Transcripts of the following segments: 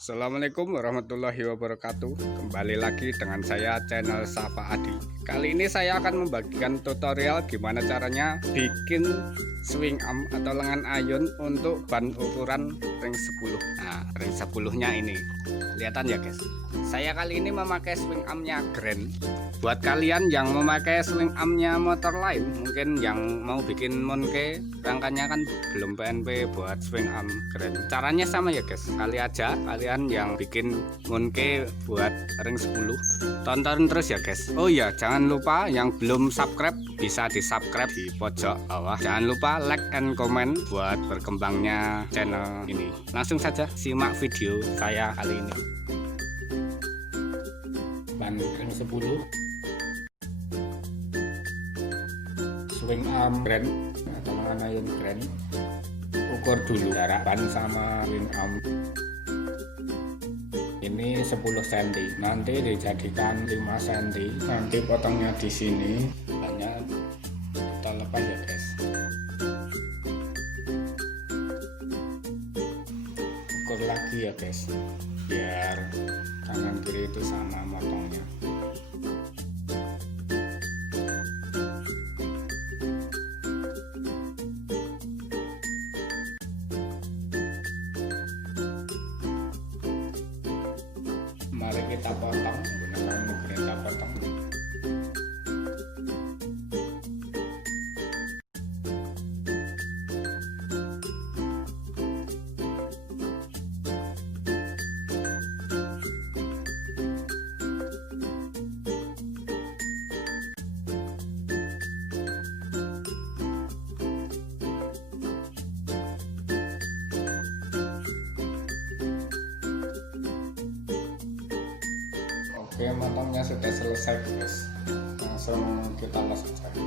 Assalamualaikum warahmatullahi wabarakatuh. Kembali lagi dengan saya channel Sapa Adi. Kali ini saya akan membagikan tutorial gimana caranya bikin swing arm atau lengan ayun untuk ban ukuran ring 10. Nah, ring 10-nya ini. Kelihatan ya, guys. Saya kali ini memakai swing armnya Grand. Buat kalian yang memakai swing armnya motor lain, mungkin yang mau bikin monkey, rangkanya kan belum PNP buat swing arm Grand. Caranya sama ya, guys. Kali aja kalian yang bikin monkey buat ring 10, tonton terus ya, guys. Oh iya, jangan lupa yang belum subscribe bisa di subscribe di pojok bawah. Jangan lupa like and comment buat berkembangnya channel ini. Langsung saja simak video saya kali ini. Ban ring 10, swing arm Grand atau lengan ayun Grand. Ukur dulu jarak ban sama swing arm. Ini 10 cm, nanti dijadikan 5 cm. Nanti potongnya di sini, banyak kita lepas ya, guys. Ukur lagi ya, guys, biar kanan kiri itu sama motongnya. Mari kita potong menggunakan gerinda potong. Oke, motongnya sudah selesai, guys. Langsung kita las aja.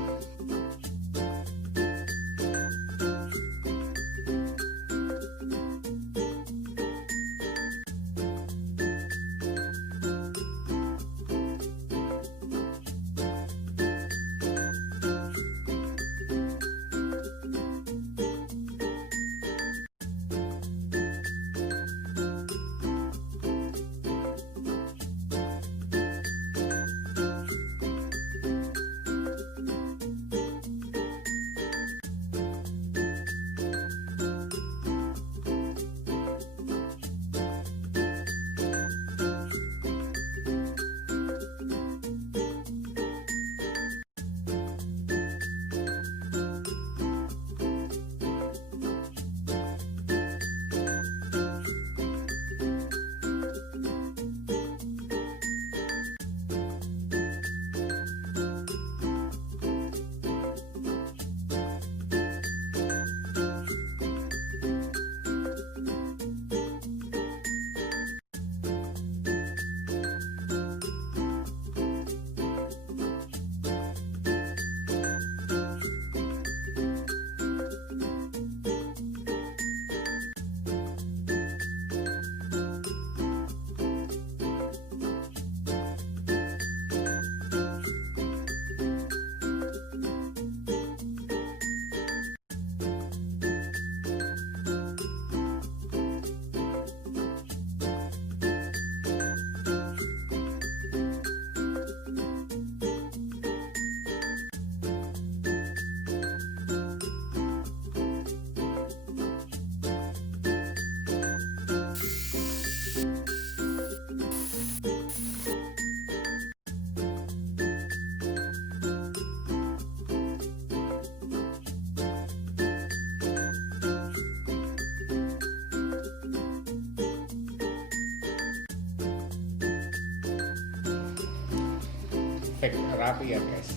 Rapi ya, guys.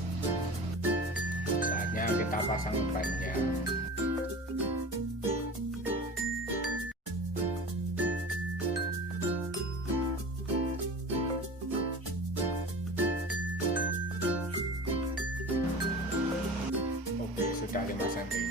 Saatnya kita pasang bannya. Oke, sudah 5 cm.